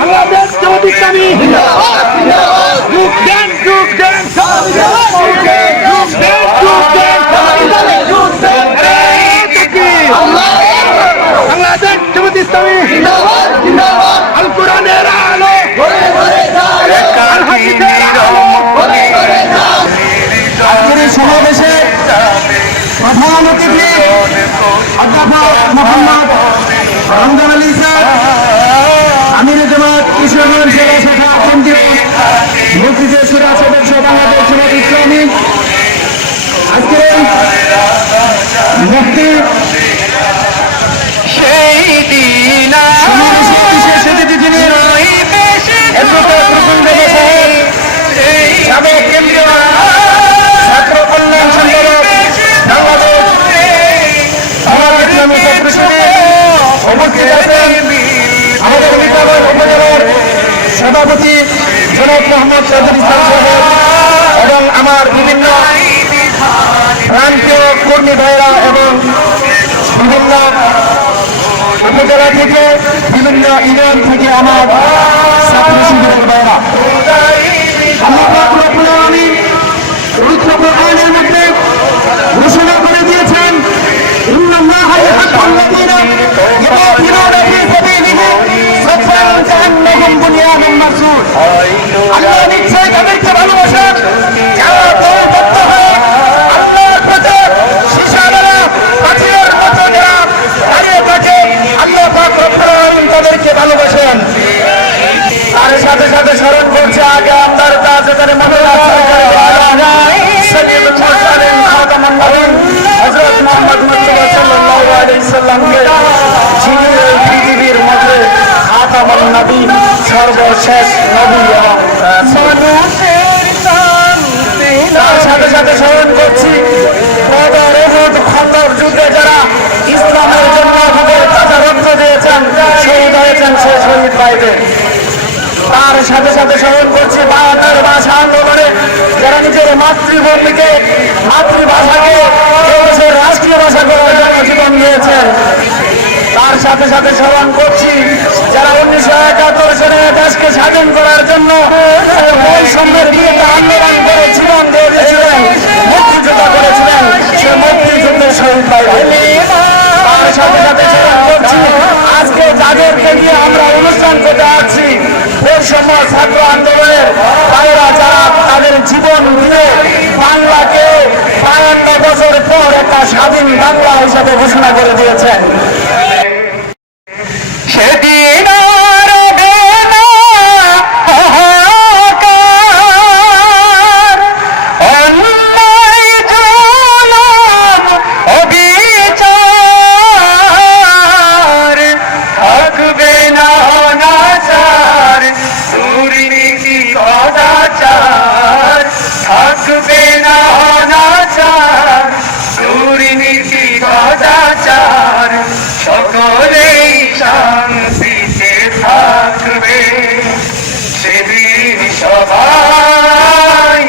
বাংলাদেশ জামাত ইসলামী যোগ দেন বাংলাদেশ জামাত ইসলামী আল কোরআনের আলো আজকের এই সমাবেশে প্রধান অতিথি অধ্যাপক মোহাম্মদ রমজান আলী স্যার, আমির জামাত কিশোরগঞ্জ জেলা শাখা কেন্দ্রীয় মসজিদের সুরা সদস্য বাংলাদেশ জামাত ইসলামী। আজকের এই মুফতি সমাবেশের বিশেষ অতিথি যিনি সাবেক কেন্দ্রীয় ছাত্র কল্যাণ সম্পাদক বাংলাদেশ জামাত ইসলামী ছাত্র শিবির উপস্থিত আছেন আমাদের মিঠাগঞ্জ উপজেলার সভাপতি জনাব মোহাম্মদ সাইদুল ইসলাম সাহেব এবং আমার বিভিন্ন প্রান্তীয় কর্মী ভাইরা এবং বিভিন্ন উপজেলা থেকে বিভিন্ন ইউনিয়ন থেকে আমার ছাত্র শিবিরের ভাইরা আমি পবিত্র কোরআনের মধ্যে ঘোষণা করে দিয়েছেন আল্লাহ নিশ্চয় তাদেরকে ভালোবাসেন তাদেরকে ভালোবাসেন। তার সাথে সাথে স্মরণ করছে আগে আপনার কাজ এখানে মনে পৃথিবীর মধ্যে খাতামুন নবী সর্বশেষ নবী এবং তার সাথে সাথে স্মরণ করছি বদর উহুদ খন্দক যুদ্ধে যারা ইসলামের জন্য তাজা রক্ত দিয়েছেন, শহীদ হয়েছেন, সে শহীদ ভাইদের। তার সাথে সাথে স্মরণ করছি বাহাত্তর ভাষা আন্দোলনে যারা নিজের মাতৃভূমিকে মাতৃভাষাকে দেশের রাষ্ট্রীয় ভাষা করার জন্য জীবন দিয়েছেন। তার সাথে সাথে স্মরণ করছি যারা 1971 সালে দেশকে স্বাধীন করার জন্য বৈষম্যের বিরুদ্ধে আন্দোলন করে জীবন দিয়ে দিয়েছিলেন, মুক্তিযোদ্ধা করেছিলেন, সে মুক্তিযুদ্ধের শহীদ ভাই। তার সাথে সাথে স্মরণ করছি আজকে যাদেরকে নিয়ে আমরা অনুষ্ঠান করতে আসছি বৈষম্য ছাত্র আন্দোলনের ভাইরা যারা তাদের জীবন দিয়ে বাংলাকে 52 বছর পর একটা স্বাধীন বাংলা হিসাবে ঘোষণা করে দিয়েছেন। সেদিন সকলেই শান্তিতে থাকবে, সেদিন সবাই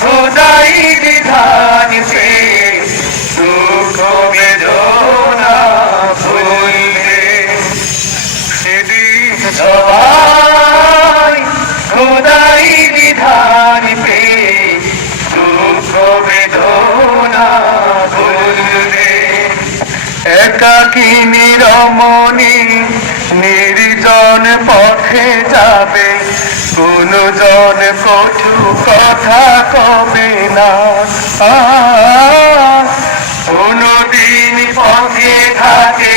খোদাই বিধান পে দুঃখ বেদনা ভুলবে, সেদিন সবাই খোদাই বিধান পে দুঃখ বেদনা ভুলবে। একাকিনী রমণী নির্জন পথে যাবে, কোনো জন কটু কথা কবে না, কোনদিন পথে থাকে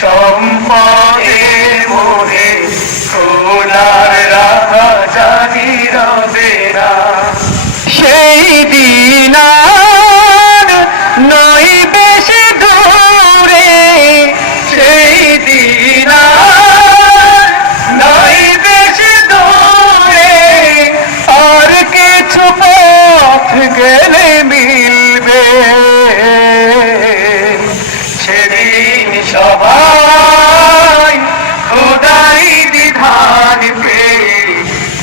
সম্পদের মোহে, খোলার রাখা জানি রবে না, সেই দিন নয় বেশি দূরে, সেই দিন নয় বেশি দূরে, আর কিছু পথ গেলে মিলবে, সেদিন সবাই খোদাই বিধান পে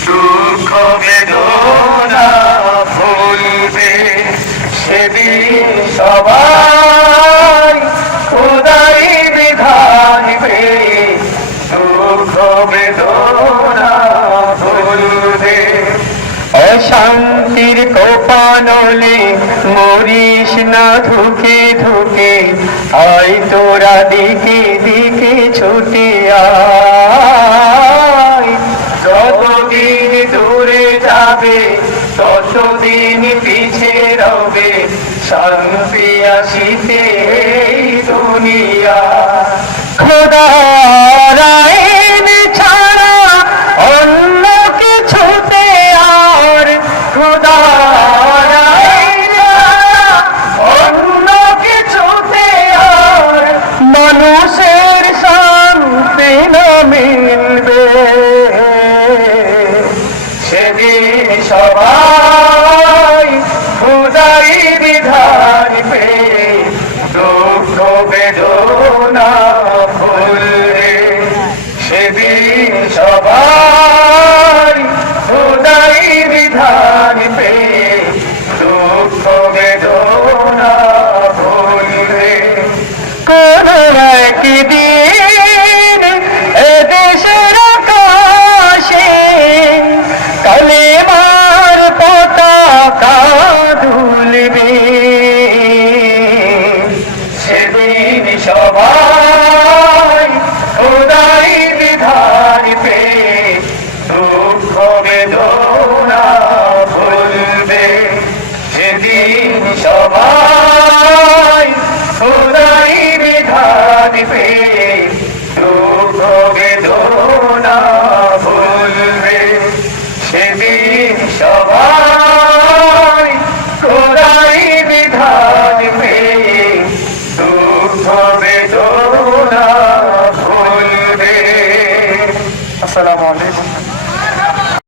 দুঃখ বেদনা ভুলবে, সেদিন সবাই খোদাই বিধান পে দুঃখ শান্তির কোপানলে মরিস না ধুকে ধুকে, আয় তোরা দিকে দিকে ছুটে আয়। যতদিন দূরে যাবে ততদিন পিছে রবে, শান্তি আসিতে এই দুনিয়া। খোদা